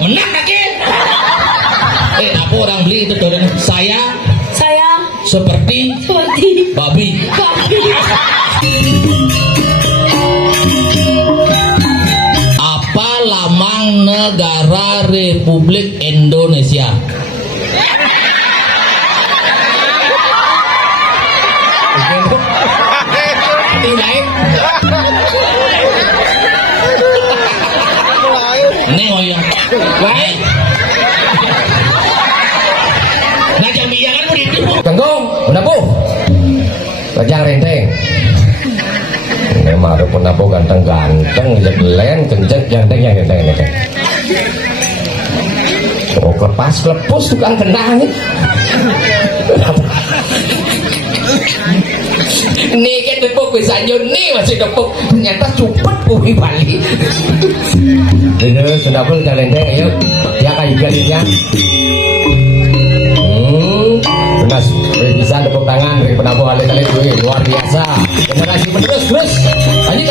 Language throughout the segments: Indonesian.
Menang kaki. Apa orang beli itu turun? Saya seperti babi. Apa lambang negara Republik Indonesia? Ini ngoyong. Baik. Nah jam iya kan begitu. Kangkung, udah bu. Lajang renteng. Memang ada penapo ganteng-ganteng, jeblen, kenceng, ganteng. Oh kelepas tukang kendang. Nih kan tepuk bisa nih masih tepuk ternyata cupet bumi Bali. Ini sudah pun kalian yuk ya kayu galinya. Benas bisa tepuk tangan dari penabuh kali-kali luar biasa. Generasi menerus terus. Lanjut.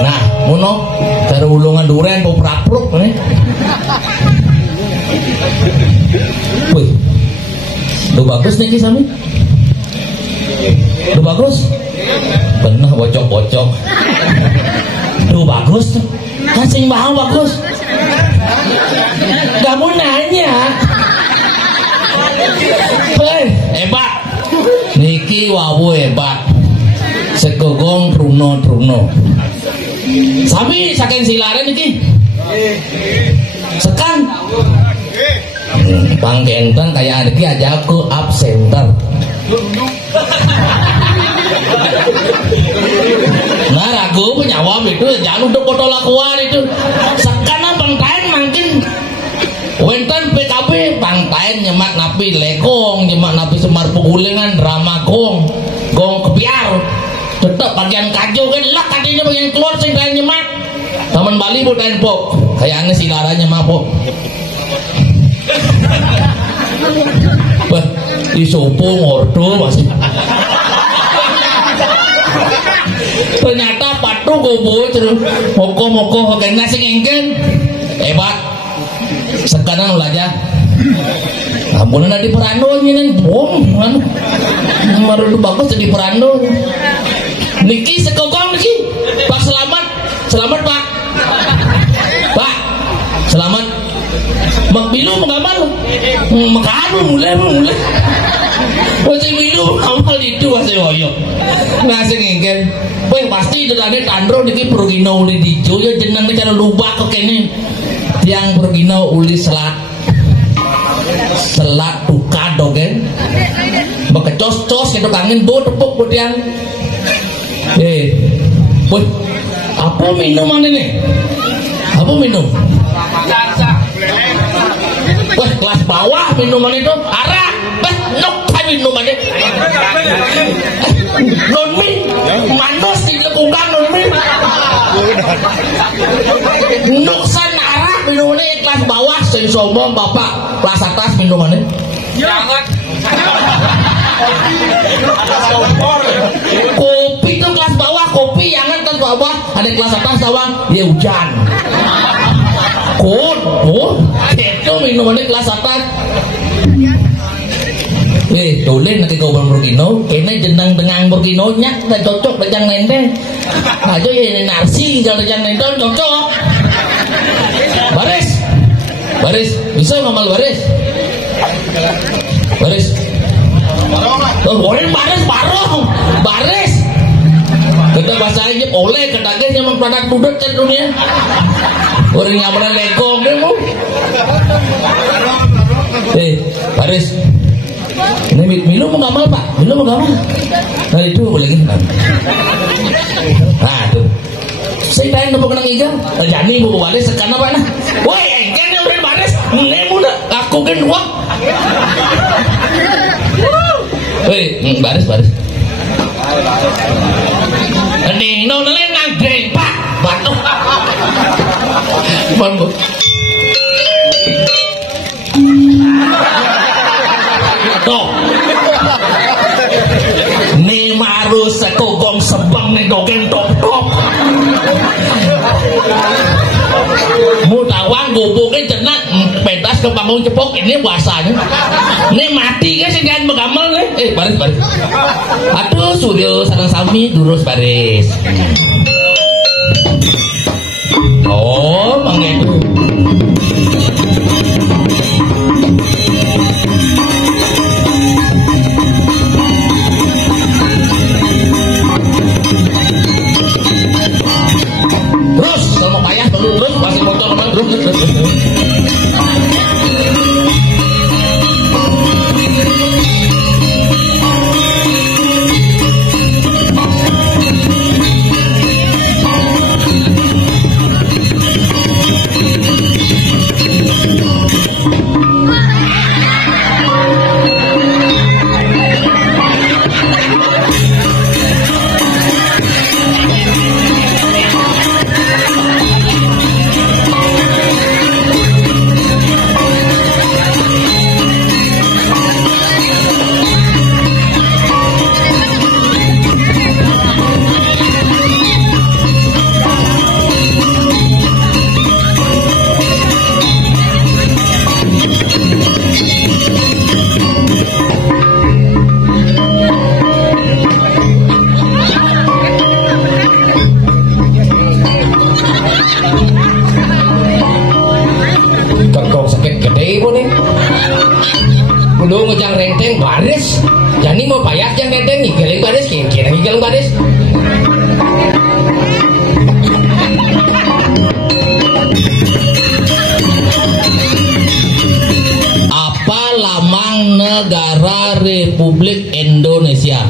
Nah, muno terulungan duren poprak-pruk nih. Wih, lu bagus nih kisami. Lu bagus. Bener bocok-bocok. Lu bagus. Kasing bahang bagus. Kamu nanya. Hei, hebat. Niki wawu hebat. Segogong truno. Sami saking silaren iki. Sekan. Bang Genteng kayak iki aja aku absenter. Nah ragu penyawam itu jangan untuk foto lakuan itu. Sekarang pangtain makin wenten PKB pangtain nyemat napi lekong, nyemat napi Semar Pegulingan, drama gong kepiar. Tetap bagian kaju kan lek kadinya bagian keluar sing kain nyemat. Taman Bali butain pop. Kayaknya silaranya mapok. Wah, di Sopong ordo masih. Ternyata patu gobo terus moko kena sing engken. Hebat. Sekarang ulaja. Ampunan di Perando nyen bom anu. Baru bagus di Perando. Niki sekogong niki. Pak selamat Pak. Pak, selamat. Mak bilu mengamal. Makanu mulai. Masih bilu amal itu masih hoyo. Ngasih ngengkel. Weh pasti dekane tandro niki pergino uli dijo ya jeneng cara lubak kok kene. Tiang pergino uli selat duka dogen. Bekecos-cos gitu kangen bu tepuk bu tiang. Weh, apa minuman ini? Apa minum? Wah, kelas bawah minuman itu arak. Nok minuman itu. Nonmi, manos di lekukan nonmi. Nuksan arak minumannya kelas bawah. Sing sombong bapak kelas atas minumannya. Jangan. Kopi itu kelas bawah, kopi yang kelas bawah, ada kelas atas tawang, ya hujan. Itu minumannya kelas atas. Tulen nanti kau berkino, kena jenang dengan berkino nyak dan cocok dengan nendeng. Aja ya narsi kalau dengan nendeng cocok. Baris, bisa ngamal baris. Boleh baris. Kita bahasa aja oleh kedagangnya memang produk budut kan dunia. Orang yang pernah legong deh baris. Ini Milo mau ngamal pak, Nah itu boleh gitu. Nah tuh, saya tanya nopo kenang ikan, jadi mau baris sekarang apa nah? Woi engken yang beri baris, nemu dah, aku kan uang. Baris. Ini nolnya nanggreng pak, batuk. Mampu. Tuh. Ni maru sekogong sebang ni dogeng top. Mutawang gubuknya jenak pentas ke panggung cepok ini bahasanya. Ini mati kan sih kan begamal nih. Baris. Aduh Suryo sarang sami durus baris. Oh mangedu. Terus kalau mau payah terus masih motor memang terus. Ngejang renteng baris, jadi mau payah yang renteng ngigeling baris, kira ngigeling baris. Apa lambang negara Republik Indonesia?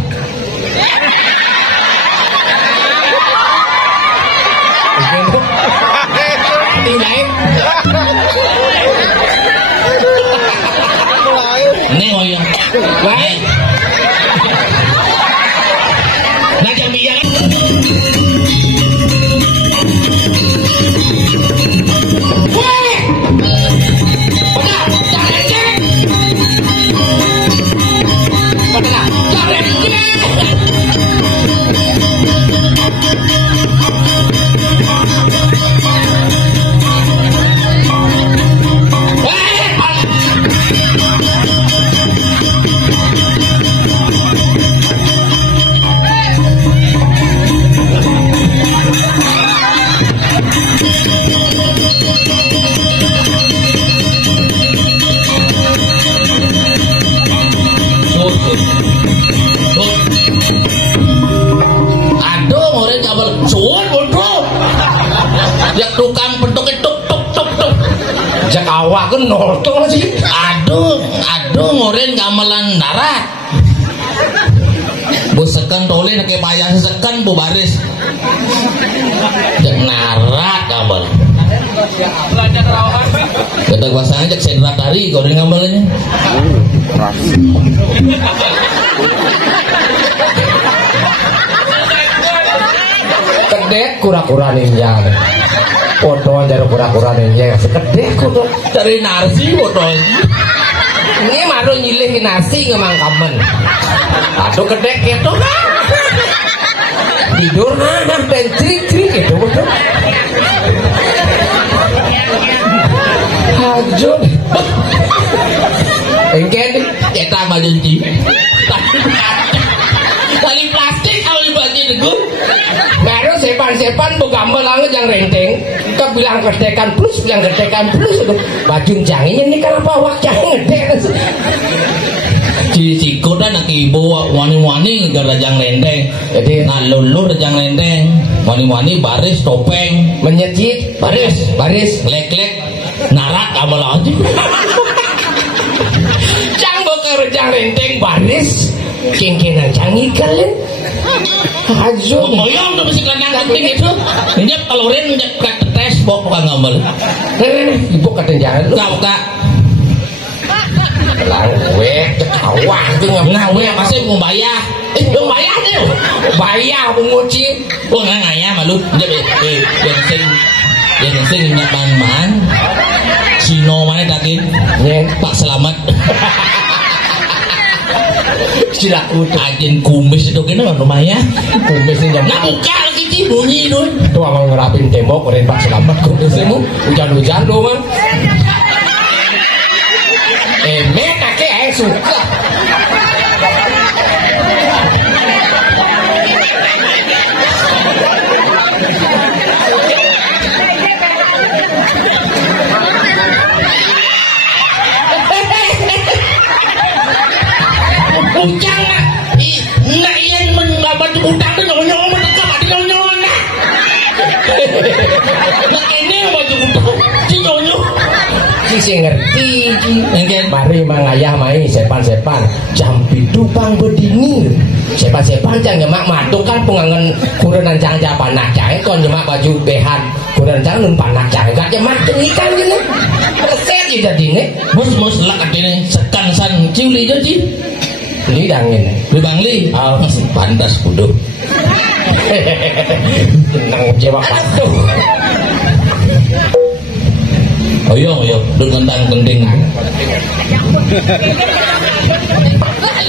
Baik. Nah jam iya kan? Weh! Benar, jangan cek. Benar, jangan cek. Jak tukang pentuk tuk. Jak awak kan nolto sih. Aduh ngoren gamelan darat. Bu sekan tole nak payah sekan bu baris. Jak narat gamel. Kata bahasanya jak sendrat tari goreng gamelnya. Kedek kura-kura ninja. Foto dari kura-kura ninja sekedek kudu dari narsi foto. Ini maru nyilih ke nasi ngemang kamen. Aduh kedek gitu kan. Tidur nah dan trik-trik gitu betul. Hajun. Engken cetak maju ji. Tali plastik kalau dibagi degu. Baru sepan-sepan bukan melangut yang renteng. Kita bilang kedekan plus. Baju janginya ini kenapa waktu ngedek. Si kota nak ibu wani-wani gerajang lendeng. Jadi nak lulur gerajang lendeng. Wani-wani baris topeng Menyejit baris lek-lek narak amal aja. Canggo kerjang renteng baris kengkenan canggih kalian. Hajo Moyong tuh mesti kandang penting itu. Ini telurin kak tes bok bukan ngambel. ibu kata jangan lu Kak kak. lawe kawah tuh Nah, gue pasti mau bayar. lu bayar tuh bayar penguci Gue nggak ngaya malu. Yang sing nyaman Sino mana tadi? Pak Selamat. silak utuh Agen kumis itu kena lumayan. kumis ini jam Nah buka lagi sih bunyi tuh. tuh abang ngerapin tembok keren Pak Selamat kumismu hujan-hujan lu man emek kakek suka Ujang nak iyan mendapat utang tu nyonyong mendekat ada nyonyong nak. Nak ini baju utang si nyonyong. si ngerti Engken mari mangayah main sepan-sepan jam itu pang berdini sepan-sepan jangan nyemak matuk kan pengangan kurenan jangan japan nak jangan kon nyemak baju behan kurenan jangan numpan nak jangan gak nyemak ikan gini reset juga dini mus lak katene sekan san ciuli je ci. ini dangin Beli bangli. Masih pantas kudu. tenang jawab waktu Oyong, duduk kentang penting.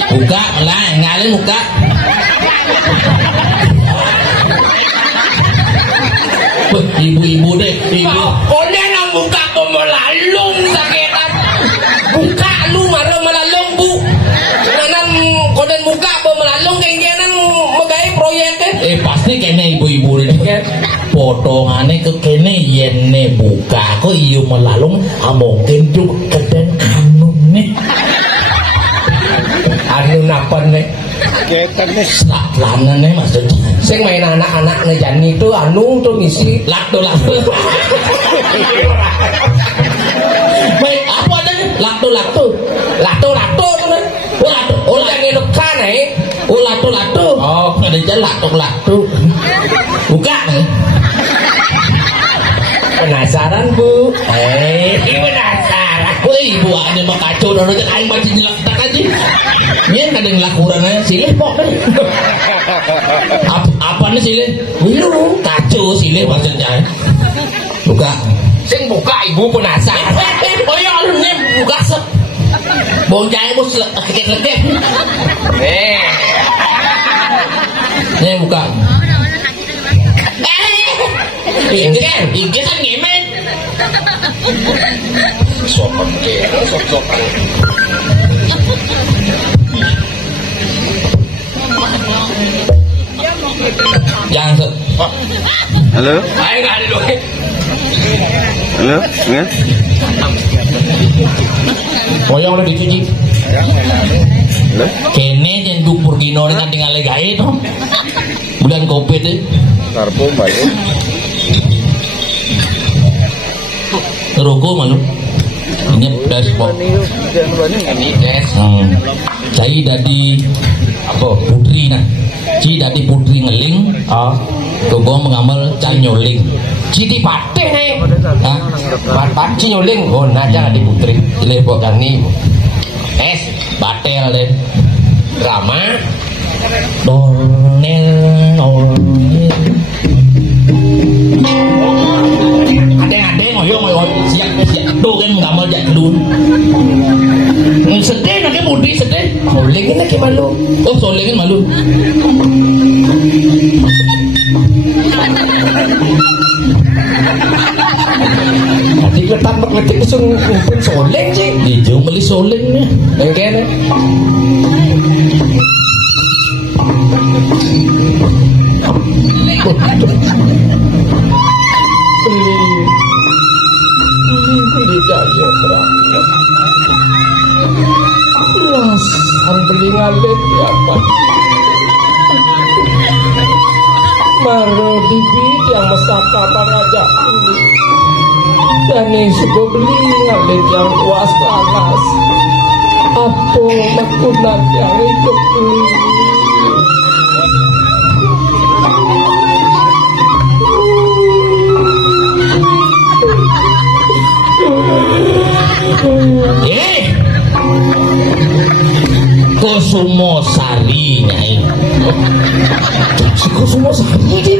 Buka lah, ngalih buka. Ibu-ibu deh, ibu. konen ang buka ko melalong sakitan buka lu marah melalong bu kanan konen buka ko melalong kengkenan megai proyeknya Pasti kene ibu-ibu deh. Potongane ke kene yene buka kok iyo melalung mungkin juga keden anu nih. anu napan nih Selatan nih maksudnya. sing main anak-anak ngejani itu anu tuh misi Lakto. Baik, apa ada nih? Lakto. lato tuh kan Oh, yang ngedekan lakto. Oh, ada jalan lakto. Buka nih. penasaran bu penasaran Woi, ibu ada mah kacau dah rojak aing baca jelek tak aja. Nyen kadang lakuran aja silih pok kan. Apa nih silih? Lu kacau silih maksudnya. Buka. sing buka ibu penasaran Oh ya lu nih buka sep. Bojai bos lekek. Nih buka. Iki kan ngemen. sopan Yang se. Halo? ayo nggak ada doang Halo? Ya? Boyong udah dicuci. Halo? Kene jen dupur dino kan tinggal gawe to. Bulan Covid itu. Karpo bayu. Rogo malu. Ini pedas pok. ini des Saya dari apa putri nah. Ci dari putri ngeling. Rogo mengamal canyoling. Cidi pateh nih Hah? Pat cinyoling oh naja di putri Lepok gani batel deh. drama Dornel. Adeng ngoyong siap tuh kan mengamal jak kedun. Sedih nak putri sedih. soling ini gimana Oh solengin malu. tadi gue ketat bekletik langsung pun soleng sih. Ijo beli solengnya. Yang kene. Beli jayo terang. Rasan beli ngalet ya Pak. Baru bibit yang mesakapan aja ini. Dan yang sudah beli ngalet yang luas panas. Apa makunat yang hidup beli. Kusumo Sari Nyai. Si Kusumo Sari ini.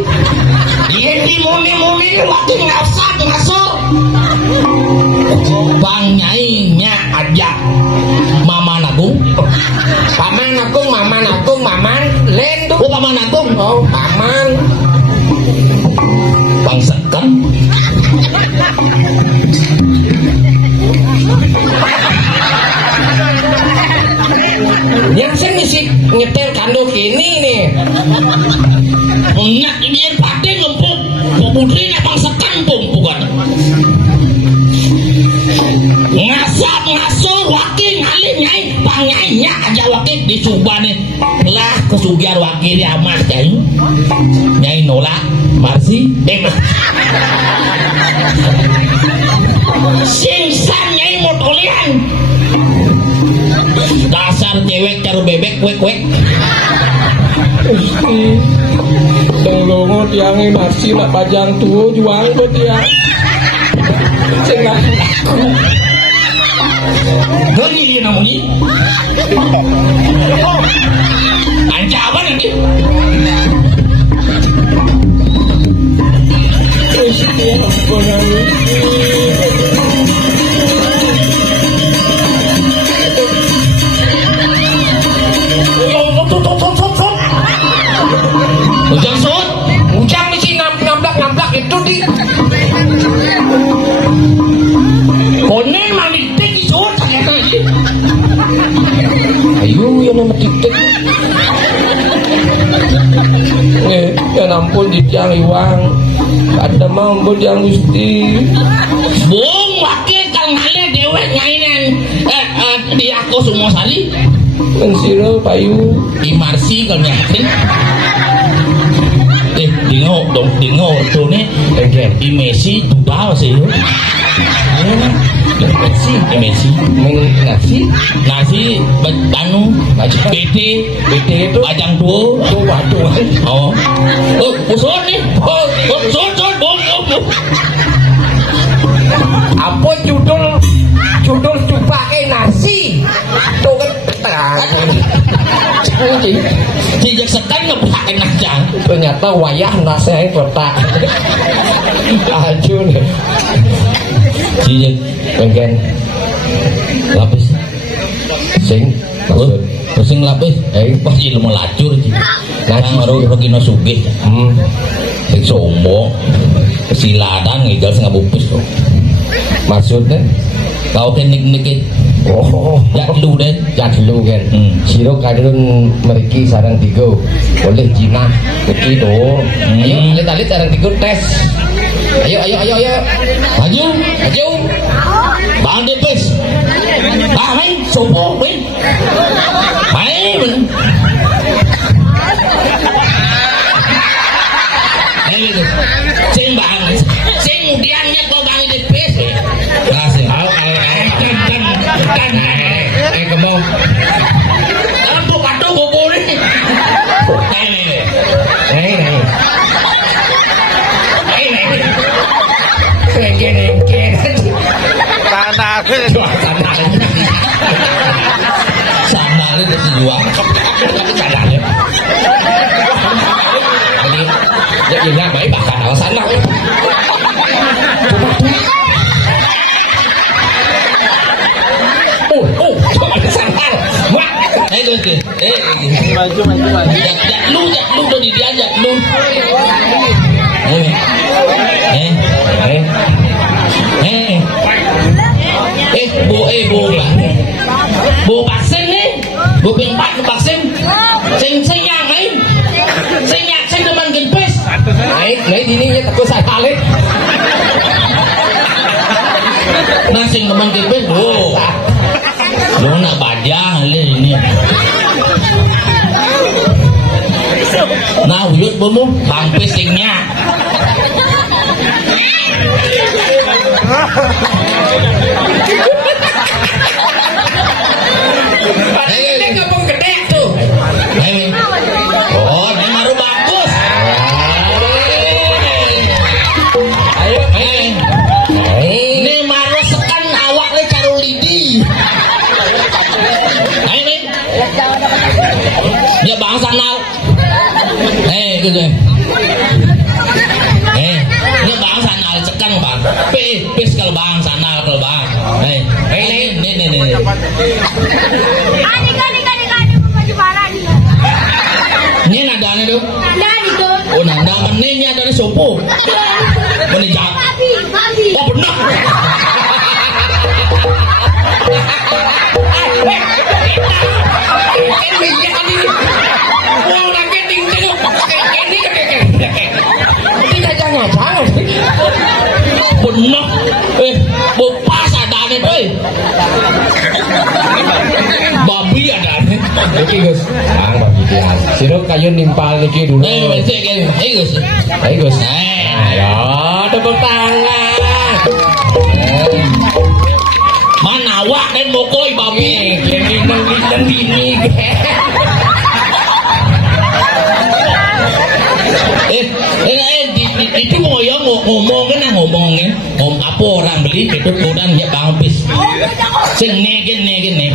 Dia di muni-muni waktu ngasur. Bang Nyai nya ajak Mama Nagung. Maman lendu. Oh Mama Nagung. Oh, Maman. Bang Seken. Yang saya misi nyetel kandung ini nih. Nyak dia pade ngempuk. Putri Bang Seken bukan. Ngasur wakil ngalih Nyai. Bang Nyai nya aja wakil dicoba nih. Lah kesugihan wakil ya Mas Nyai. Nyai nolak Marsi. Singsan Nyai motolean. Dasar cewek karo bebek wek. Gusti. Sing longo tiange masih nak pajang tuh juang kok tiang. Sing aku. Gini dia namanya. Ancaman nanti. Gusti ampun. Ujang sud, Ujang mesti ngamblak itu di. konen manitik sud ternyata ini. Ayo yang nama titik. Ya ampun di tiang iwang. Ada mampu yang Gusti. Bung wakil kang hale dewek nyainan. Di aku semua sali. Mensiro payu. Di Marsi kalau nyakin. Dingo tuh nih. Di Messi tubal sih. Messi. Nasi banu BT itu ajang tuh. Waduh. Oh. Usut nih. Usut Apa judul cupake nasi? Tuh kan. Dijak sekan ngepakai najang. Ternyata wayah nasi kotak. Aju nih. Dijak pengen lapis sing sing lapis pasti lu melacur sih. Nah baru pergi no sugih. Sing sombong kesiladang ngegal sing ngabupis kok. Maksudnya kau kenik-nikit. oh Jadlu den. jadlu kan siro kadun meriki sarang tiga boleh Cina putih do. Ayo alit sarang tiga tes. Ayo maju Bang Depes. Main sopo main. Sing bang, sing diannya kau Bang Depes. Kasih kan kemong apa kado gobo nih. Sandalnya itu jual. Sandalnya. ya ingat baik bakal alasan lah. Sandal. Maju. Jatlu tuh diajak lu. kali. Nah sing teman kipin lo nak bajang ini. Nah uyut bomu bang pisingnya. Ini kampung gede tuh. Oh ini baru bagus. Ayo. Ini baru sekan awak le karo lidi. Ayo. Ya bangsa nau. Gitu. Ini bangsa nal sekan bang. Pis kalau bangsa nal kalau bang. Nih. Ini nadanya tuh. Oh nanda menenya dari sopo. Menijak. Oh benar. Benar. Bopas adanya tuh. Babi adanya. Iki Gus. Bagi dia. Sirup kayu nimpal niki dulu. Gus. Ayo Gus. Ayo tepuk tangan. Mana awak dan mokoi babi. Nang bini. Itu ngomongin apa orang beli itu orang ya bang pis. Sing negen nih.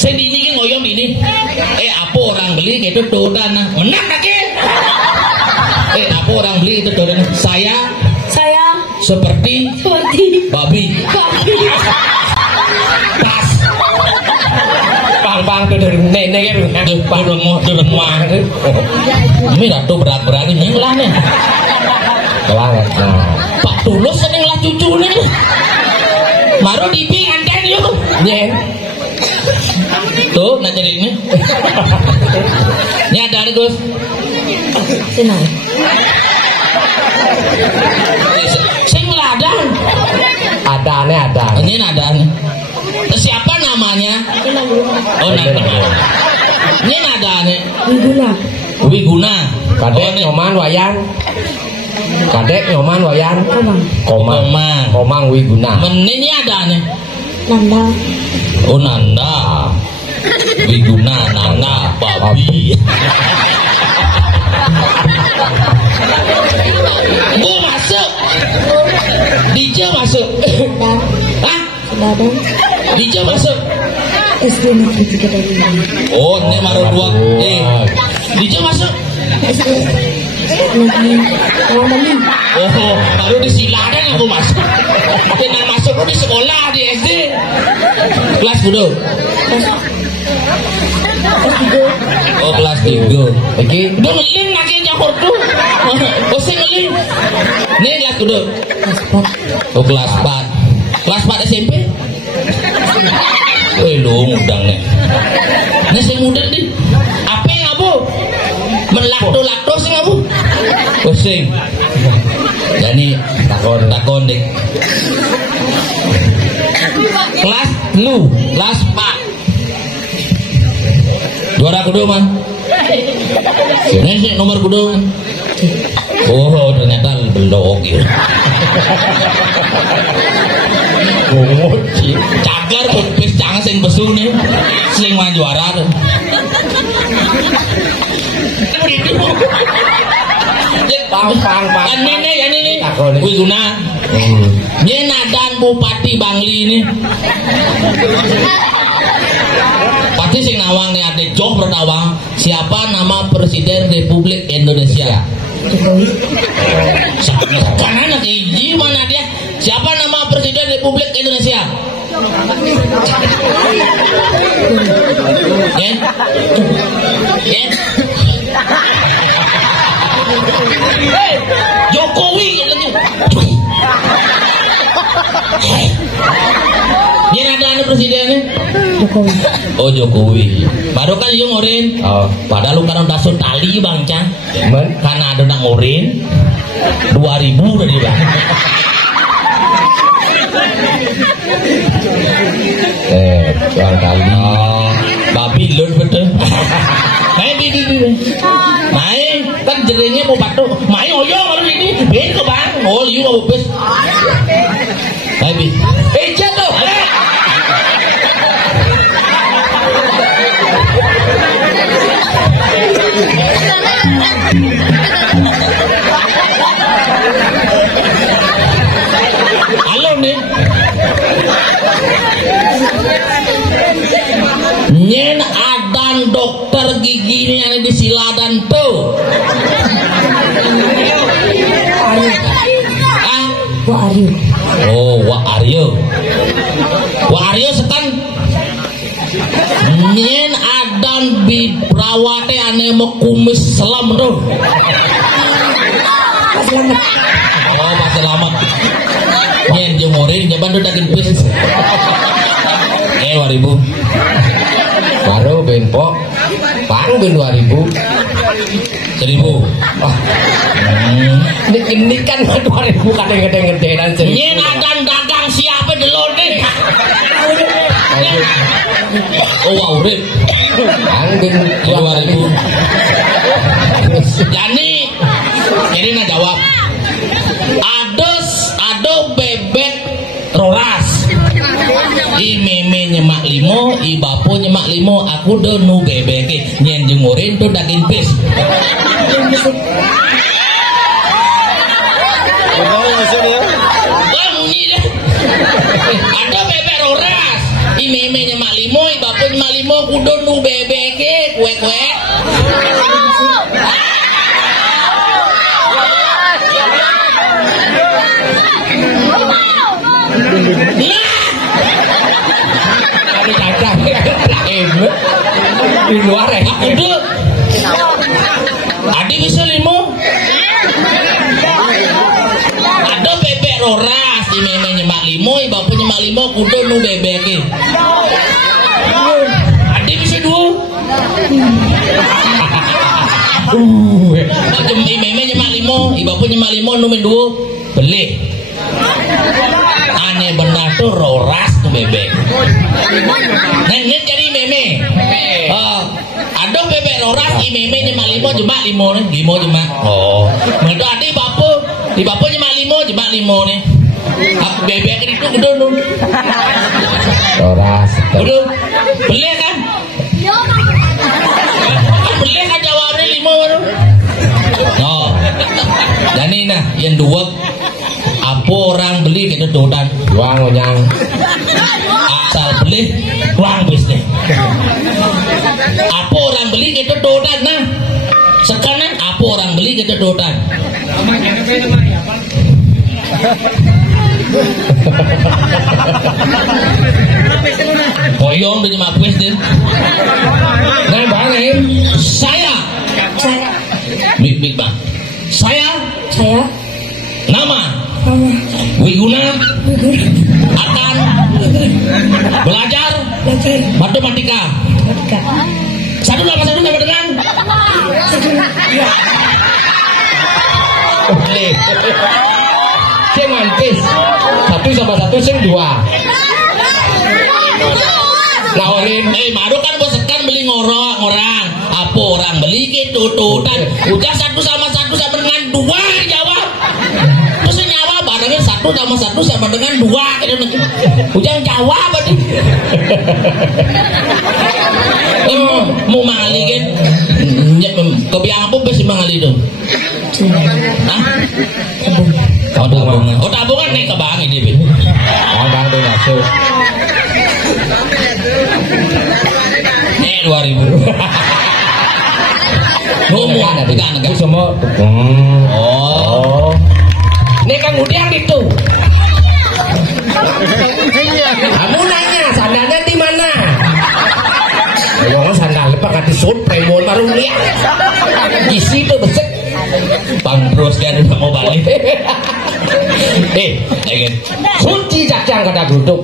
Sing ini ngoyong ini. Apa orang beli itu orang menang lagi. Apa orang beli itu orang saya seperti babi. Pas. Bang tuh dari nenek Aduh, turun mah. Ini ratu berat-berat ini lah nih. Kelangan. Nah, Pak Tulus seneng lah cucu nih. Maru dipi nganten yuk. nyen. Tuh, nak jadi ini. Ini ada nih Gus. Senang. Sing ladang. Ada. Ini ada nih. Siapa namanya? Oh, Nanda. Ini ada nih. Wiguna. Kadek nyoman wayan. Komang Wiguna. Ini ada nih. Nanda. Oh Nanda. Wiguna Nanda babi. Bu masuk. DJ masuk. Hah? Dadang. DJ masuk. SD Negeri 3 dari Bali. Oh, ini baru dua. DJ masuk. SD Negeri Bali. Oh, baru di silakan aku masuk. Kena masuk di sekolah di SD. Kelas kudu. Oh, kelas 3. Iki Udah ngeling lagi nyakur tuh. Oh, saya ngeling. Ini kelas kudu. Oh, kelas 4. Kelas 4 SMP. Lu mudang nih. Ini saya muda nih. Apa yang abu? Melakto sing abu. Oh, sing. Jadi takon dik. Kelas lu, kelas 4. Juara kudu man. Ini sih nomor kudu. Oh, ternyata belok ya. Cagar pes jangan sing besu nih. Sing man juara tuh. pang. Ini Wiguna. Ini nadan Bupati Bangli ini. Pati sing nawang nih ada Joh bernawang. Siapa nama Presiden Republik Indonesia? Jokowi. Sekarang nanti gimana dia? Siapa nama Presiden Republik Indonesia? Jokowi dia ada anak presidennya Jokowi. Oh Jokowi baru kan dia ngorin Oh, padahal lu kan udah tali bang Cang men karena ada nak ngorin 2.000 tadi bang. Barangkali Babi lur betul. Main bibi. Main kan jeringnya mau batuk. Main oyong kalau ini. Ben ke bang. Oh liu mau bes. Main bi. jatuh. Halo nih. Nyen adan dokter gigi ini yang di Siladan tuh. Ah, Wah, Aryo. oh, Wak Aryo. Wak Aryo sekan. Nyen adan bi perawate ane mau kumis selam tuh. Selamat. Oh, Pak Selamat. Nyen jemurin jaban tuh daging pis. 2.000. Baru benpok panggen 2.000. 1.000. Ini kan 2.000 kan gede-gedean sih. Nyen akan dagang siapa dulu nih? Oh wow, Rip. Panggen 2.000. Jadi na jawab. Ado bebek roras. I meme nyemak limo, i bapo nyemak limo, aku udah nu bebeke nyen jemurin tuh daging pis. Ada bebek roras, i meme nyemak limo, i bapo nyemak limo, aku udah nu bebeke kue. Di luar ya. Itu Adi bisa limo. Ada bebek roras di meme nyemak limo, ibu nyemak limo, kudu nu bebeke. Adi bisa dua. Meme nyemak limo, ibu nyemak limo, nu dua beli. Aneh benar tuh roras tuh bebek. Nenek jadi meme. Ada bebek roras i meme nyemak limo jemak limo nih, limo jemak. Oh, medo adi di bapo nyemak limo jemak limo nih. Bebek itu udah nu. Roras. Udah beli kan? Beli kan jawabnya limo baru. Oh, dan ini nah yang dua. Apa orang beli gitu dodan Juang onyang. asal beli uang bisnis. Apa orang beli gitu dodan nah sekarang apa orang beli gitu dodan. Koyong di nyemak kuis deh. Nah bang Saya big bang. Saya nama Wiguna akan belajar matematika. Satu sama dengan boleh. Sing mantis. 1 sama 1 sing 2. Nawarin. Madu kan bosekan beli ngorang. Apa orang beli gitu dan udah 1 sama 1 sama dengan 2 jawab. Terus nyawa barangnya 1 sama 1 sama dengan 2 gitu. Ujang jawab tadi. Mau mangali kan? Kebiang apa besi mangali itu? Hah? Tabungan. Oh tabungan nih kebang ini bin. Bang tuh masuk. 2.000. Ngomong pegang. Semua. Oh. Nih Kang Udiang itu. Kamu nanya sandalnya di mana? Jangan sandal lepas kati sud premon baru lihat. Di situ besek. Bang Bros kan udah mau balik. Kunci cacang kata geruduk.